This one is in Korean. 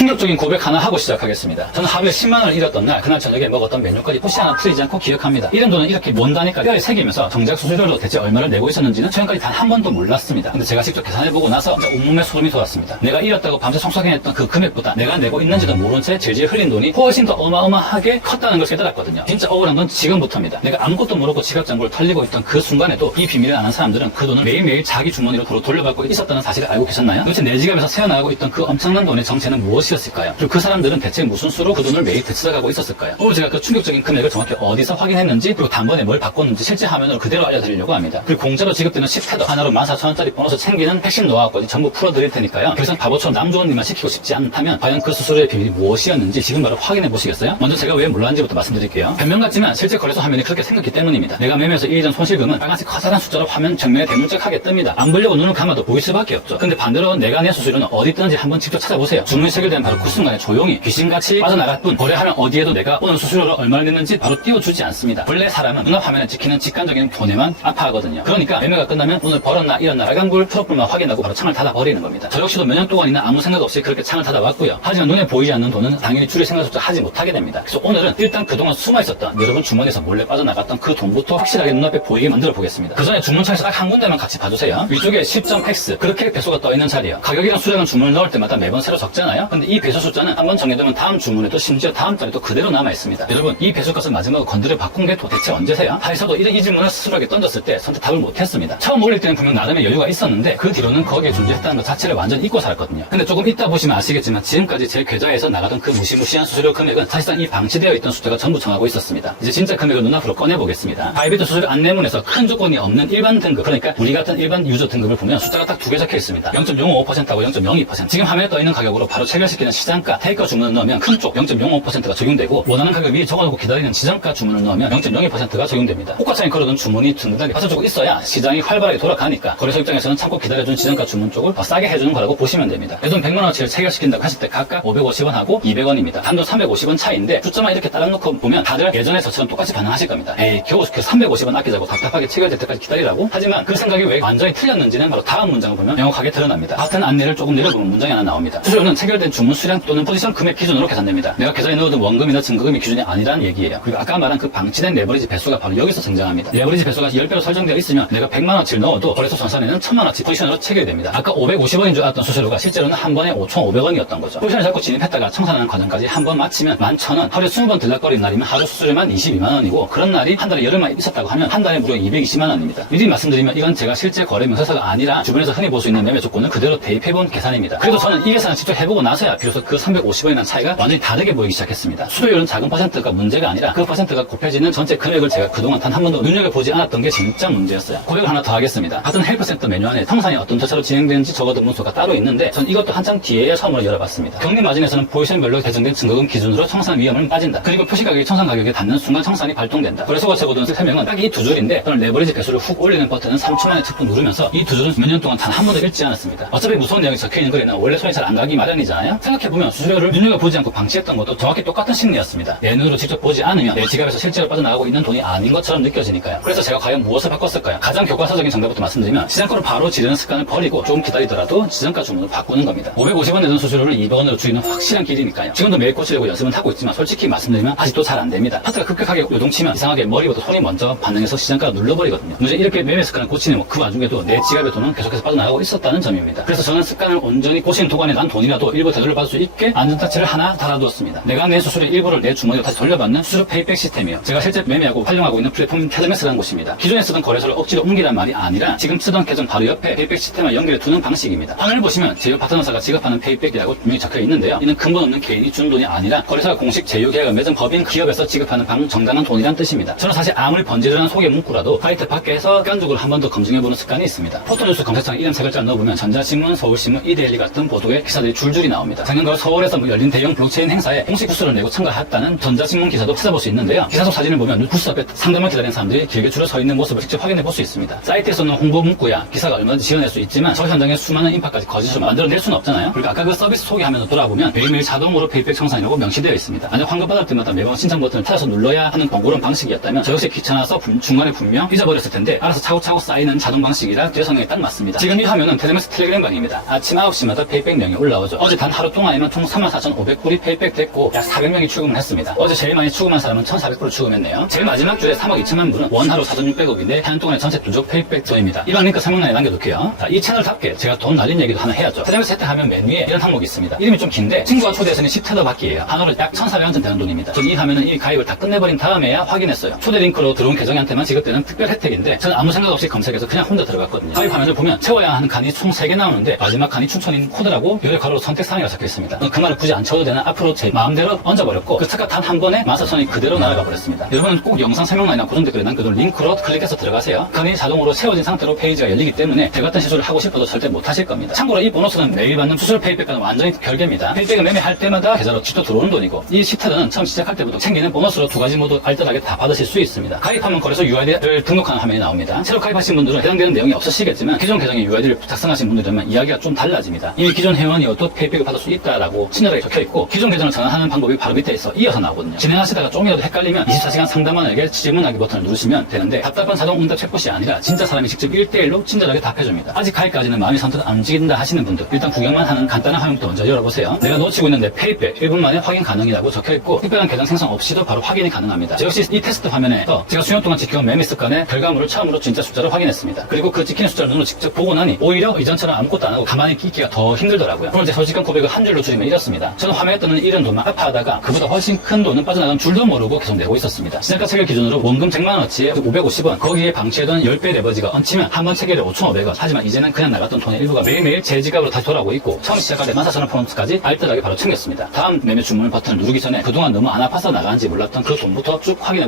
충격적인 고백 하나 하고 시작하겠습니다. 저는 하루에 10만원을 잃었던 날, 그날 저녁에 먹었던 메뉴까지 호시 하나 틀리지 않고 기억합니다. 이런 돈은 이렇게 먼 단위까지 뼈에 새기면서 정작 수수료로 대체 얼마를 내고 있었는지는 최근까지 단 한 번도 몰랐습니다. 근데 제가 직접 계산해보고 나서 온몸에 소름이 돋았습니다. 내가 잃었다고 밤새 속삭여냈던 그 금액보다 내가 내고 있는지도 모른 채 질질 흘린 돈이 훨씬 더 어마어마하게 컸다는 걸 깨달았거든요. 진짜 억울한 건 지금부터입니다. 내가 아무것도 모르고 지갑장부를 털리고 있던 그 순간에도 이 비밀을 아는 사람들은 그 돈을 매일매일 자기 주머니로 돌려받고 있었다는 사실을 알고 계셨나요? 도대체 내 지갑에서 새어나가고 있던 그 엄청난 돈의 정체는 무엇이었을까요? 그리고 그 사람들은 대체 무슨 수로 그 돈을 매일 되찾아가고 있었을까요? 오늘 제가 그 충격적인 금액을 정확히 어디서 확인했는지, 그리고 단번에 뭘 바꿨는지 실제 화면으로 그대로 알려드리려고 합니다. 그리고 공짜로 지급되는 10태더 하나로 14,000원짜리 보너스 챙기는 핵심 노하우까지 전부 풀어드릴 테니까요. 더 이상 바보처럼 남 좋은 일만 시키고 싶지 않다면 과연 그 수수료의 비밀이 무엇이었는지 지금 바로 확인해 보시겠어요? 먼저 제가 왜 몰랐는지부터 말씀드릴게요. 변명 같지만 실제 거래소 화면이 그렇게 생겼기 때문입니다. 내가 매매해서 이전 손실금은 빨간색 커다란 숫자로 화면 정면에 대문짝하게 뜹니다. 안 보려고 눈을 감아도 보일 수밖에 없죠. 근데 반대로 내가 낸 수수료는 어디 뜨는지 한번 직접 찾아보세요. 주문이 체결된 바로 그 순간에 조용히 귀신같이 빠져나갈 뿐, 거래하면 어디에도 내가 오늘 수수료를 얼마를 냈는지 바로 띄워주지 않습니다. 원래 사람은 눈앞 화면에 찍히는 직관적인 돈에만 아파하거든요. 그러니까 매매가 끝나면 오늘 벌었나 잃었나 빨간불 트러플만 확인하고 바로 창을 닫아버리는 겁니다. 저 역시도 몇 년 동안이나 아무 생각 없이 그렇게 창을 닫아왔고요. 하지만 눈에 보이지 않는 돈은 당연히 줄일 생각조차 하지 못하게 됩니다. 그래서 오늘은 일단 그동안 숨어있었던, 여러분 주머니에서 몰래 빠져나갔던 그 돈부터 확실하게 눈앞에 보이게 만들어 보겠습니다. 그 전에 주문창에서 딱 한 군데만 같이 봐주세요. 위쪽에 10.x 그렇게 배수가 떠있는 자리요. 가격이랑 수량은 주문을 넣을 때마다 매번 새로 적잖아요. 근데 이 배수 숫자는 한번 정해두면 다음 주문에도 심지어 다음 달에도 그대로 남아있습니다. 여러분, 이 배수값을 마지막으로 건드려 바꾼 게 도대체 언제세요? 다이서도 이 질문을 스스로에게 던졌을 때 선택 답을 못했습니다. 처음 올릴 때는 분명 나름의 여유가 있었는데 그 뒤로는 거기에 존재했다는 것 자체를 완전 잊고 살았거든요. 근데 조금 이따 보시면 아시겠지만 지금까지 제 계좌에서 나가던 그 무시무시한 수수료 금액은 사실상 이 방치되어 있던 숫자가 전부 정하고 있었습니다. 이제 진짜 금액을 눈앞으로 꺼내보겠습니다. 바이비트 수수료 안내문에서 큰 조건이 없는 일반 등급, 그러니까 우리 같은 일반 유저 등급을 보면 숫자가 딱 두 개 적혀 있습니다. 0.05%하고 0.02%. 지금 화면에 떠있는 가격으로 바로 체결시키는 시장가 테이커 주문을 넣으면 큰 쪽 0.05%가 적용되고, 원하는 가격 위에 적어놓고 기다리는 지정가 주문을 넣으면 0.02%가 적용됩니다. 호가창에 걸어둔 주문이 든든하게 받쳐주고 있어야 시장이 활발하게 돌아가니까 거래소 입장에서는 참고 기다려준 지정가 주문 쪽을 더 싸게 해주는 거라고 보시면 됩니다. 내 돈 100만원어치를 체결시킨다고 하실 때 각각 550원하고 200원입니다. 단돈 350원 차이인데 숫자만 이렇게 따라 놓고 보면 다들 예전에 저처럼 똑같이 반응하실 겁니다. 에이, 겨우 그 350원 아끼자고 답답하게 체결될 때까지 기다리라고? 하지만 그 생각이 왜 완전히 틀렸는지는 바로 다음 문장을 보면 명확하게 드러납니다. 같은 안내를 조금 내려보면 문장이 하나 나옵니다. 수수료는 체결된 주문 수량 또는 포지션 금액 기준으로 계산됩니다. 내가 계좌에 넣어둔 원금이나 증거금이 기준이 아니라는 얘기예요. 그리고 아까 말한 그 방치된 레버리지 배수가 바로 여기서 등장합니다. 레버리지 배수가 10배로 설정되어 있으면 내가 100만원어치를 넣어도 거래소 전산에는 1000만원어치 포지션으로 체결됩니다. 아까 550원인 줄 알았던 수수료가 실제로는 한 번에 5,500원이었던 거죠. 포지션을 잡고 진입했다가 청산하는 과정까지 한 번 마치면 11,000원, 하루에 20번 들락거리는 날이면 하루 수수료만 22만원이고, 그런 날이 한 달에 열흘만 있었다고 하면 한 달에 무려 220만원입니다. 미리 말씀드리면 이건 제가 실제 거래 명세서가 아니라 주변에서 흔히 볼 수 있는 매매 조건을 그대로 대입해본 계산입니다. 그래도 저는 이 계산을 직접 해보고 나서야 비로소 그 350원이라는 차이가 완전히 다르게 보이기 시작했습니다. 수수료율은 작은 퍼센트가 문제가 아니라 그 퍼센트가 곱해지는 전체 금액을 제가 그동안 단 한 번도 눈여겨보지 않았던 게 진짜 문제였어요. 고백을 하나 더 하겠습니다. 같은 헬프센터 메뉴 안에 통상이 어떤 절차로 진행되는지 적어둔 문서가 따로 있는데, 전 이것도 한참 뒤에야 처음으로 열어봤습니다. 격리 마진에서는 포지션별로 배정된 증거금 기준으로 청산 위험은 빠진다. 그리고 표시가격이 청산 가격에 닿는 순간 청산이 발동된다. 거래소가 적어둔 설명은 딱 이 두 줄인데, 저는 레버리지 배수를 훅 올리는 버튼은 3초만에 척 누르면서 이 두 줄은 몇 년 동안 단 한 번도 읽지 않았습니다. 어차피 무서운 내용이 적혀있는 글에는 원래 손이 잘 안 가기 마련이잖아요. 생각해보면 수수료를 눈여겨보지 않고 방치했던 것도 정확히 똑같은 심리였습니다. 내 눈으로 직접 보지 않으면 내 지갑에서 실제로 빠져나가고 있는 돈이 아닌 것처럼 느껴지니까요. 그래서 제가 과연 무엇을 바꿨을까요? 가장 교과서적인 정답부터 말씀드리면, 시장가로 바로 지르는 습관을 버리고 좀 기다리더라도 지정가 주문을 바꾸는 겁니다. 550원 내던 수수료를 200원으로 줄이는 확실한 길이니까요. 지금도 매일 고치려고 연습은 하고 있지만 솔직히 말씀드리면 아직도 잘 안 됩니다. 파트가 급격하게 요동치면 이상하게 머리보다 손이 먼저 반응해서 시장가를 눌러버리거든요. 문제 이렇게 매매 습관을 고치는 그 와중에도 내 지갑의 돈은 계속해서 빠져나가고 있었다는 점입니다. 그래서 저는 습관을 온전히 고치는 동안에 난 돈이라도 일부 되돌려 받을 수 있게 안전타치를 하나 달아두었습니다. 내가 낸 수수료의 일부를 내 주머니로 다시 돌려받는 수수료 페이백 시스템이요. 제가 실제 매매하고 활용하고 있는 플랫폼 테드메스라는 곳입니다. 기존에 쓰던 거래소를 억지로 옮기란 말이 아니라 지금 쓰던 계정 바로 옆에 페이백 시스템을 연결해 두는 방식입니다. 화면을 보시면 제휴 파트너사가 지급하는 페이백이라고 분명히 적혀 있는데요. 이는 근본 없는 개인이 준 돈이 아니라 거래소가 공식 제휴 계약을 맺은 법인 기업에서 지급하는 정당한 돈이란 뜻입니다. 저는 사실 아무리 번지르한 소개 문구라도 사이트 밖에서 객관적으로 한 번 더 검증해보는 습관이 있습니다. 포토뉴스 검색창에 이름 세 글자를 넣어보면 전자신문, 서울신문, 이데일리 같은 보도에 기사들이 줄줄이 나옵니다. 작년 가을 서울에서 열린 대형 블록체인 행사에 공식 부스를 내고 참가했다는 전자신문 기사도 찾아볼 수 있는데요. 기사 속 사진을 보면 부스 앞에 상대만 기다리는 사람들이 길게 줄을 서 있는 모습을 직접 확인해 볼 수 있습니다. 사이트에서는 홍보 문구야 기사가 얼마든지 지어낼 수 있지만 저 현장에 수많은 인파까지 거짓을 만들어낼 수는 없잖아요. 그리고 아까 그 서비스 소개 화면을 돌아보면 매일매일 자동으로 페이백 청산이라고 명시되어 있습니다. 만약 환급 받을 때마다 매번 신청 버튼을 찾아서 눌러야 하는 번거로운 방식이었다면 저 역시 귀찮아서 중간에 분명 잊어버렸을 텐데 알아서 차곡차곡 쌓이는 자동 방식이라 제 성향에 딱 맞습니다. 지금 이 화면은 테드메스 텔레그램 방입니다. 아침 9시마다 페이백명이 올라오죠. 어제 단 하루 하루 동안에만 총 34,500불이 페이백 됐고 약 400명이 출금을 했습니다. 어제 제일 많이 출금한 사람은 1,400불을 출금했네요. 제일 마지막 주에 3억 2천만 불은 원하루 4,600억인데 한 해 동안의 전체 누적 페이백 돈입니다. 이번 링크 설명란에 남겨둘게요. 자, 이 채널답게 제가 돈 날린 얘기도 하나 해야죠. 사장에서 혜택하면 맨 위에 이런 항목이 있습니다. 이름이 좀 긴데 친구가 초대해서는 10테더 받기예요. 한화로 약 1,400원 전 되는 돈입니다. 저는 이 화면은 이 가입을 다 끝내버린 다음에야 확인했어요. 초대 링크로 들어온 계정한테만 지급되는 특별 혜택인데 저는 아무 생각 없이 검색해서 그냥 혼자 들어갔거든요. 가입 화면을 보면 채워야 하는 칸이 총 3개 나오는데 마지막 칸이 충천인 코드라고 요래 가로로 선택사항이라고 적혀 있습니다. 그 말을 굳이 안 쳐도 되는 앞으로 제 마음대로 얹어버렸고 그 착각 단 한 번에 14,000원이 그대로 날아가 버렸습니다. 여러분은 꼭 영상 설명란이나 고정 댓글에 남겨둔 링크로 클릭해서 들어가세요. 칸이 자동으로 채워진 상태로 페이지가 열리기 때문에 저 같은 시술을 하고 싶어도 절대 못 하실 겁니다. 참고로 이 보너스는 매일 받는 수술 페이백과는 완전히 별개입니다. 페이백을 매매할 때마다 계좌로 직접 들어오는 돈이고 이 시트는 처음 시작할 때부터 챙기는 보너스로 두 가지 모두 알뜰하게 다 받으실 수 있습니다. 가입하면 거래소 UID를 등록하는 화면이 나옵니다. 새로 가입하신 분들은 해당되는 내용이 없으시겠지만 기존 계정에 UID를 작성하신 분들이라면 이야기가 좀 달라집니다. 이미 기존 회원이어도 페이백을 받을 수 있다라고 친절하게 적혀있고 기존 계정을 전환하는 방법이 바로 밑에 있어 이어서 나오거든요. 진행하시다가 좀이라도 헷갈리면 24시간 상담원에게 질문하기 버튼을 누르시면 되는데 답답한 자동 응답 챗봇이 아니라 진짜 사람이 직접 1대1로 친절하게 답해줍니다. 아직 가입까지는 마음이 선뜻 안 움직인다 하시는 분들 일단 구경만 하는 간단한 화면부터 먼저 열어보세요. 내가 놓치고 있는데 페이백 1분 만에 확인 가능이라고 적혀있고 특별한 계정 생성 없이도 바로 확인이 가능합니다. 저 역시 이 테스트 화면에서 제가 수년 동안 지켜온 매매 습관의 결과물을 처음으로 진짜 숫자로 확인했습니다. 그리고 그 찍히는 숫자를 눈으로 직접 보고 나니 오히려 이전처럼 아무것도 안 하고 가만히 있기가 더 힘들더라고요. 그럼 제 솔직한 고백을 한 줄로 줄이면 이렇습니다. 저는 화면에 뜨는 이런 돈만 아파하다가 그보다 훨씬 큰 돈은 빠져나간 줄도 모르고 계속 내고 있었습니다. 시장가 체결 기준으로 원금 100만원어치에 550원 거기에 방치해둔 10배 레버지가 얹히면 한 번 체결에 5,500원 하지만 이제는 그냥 나갔던 돈의 일부가 매일매일 제 지갑으로 다시 돌아오고 있고 처음 시작할 때 14,000원 포인트까지 알뜰하게 바로 챙겼습니다. 다음 매매 주문 버튼을 누르기 전에 그동안 너무 안 아파서 나가는지 몰랐던 그 돈부터 쭉 확인해보세요.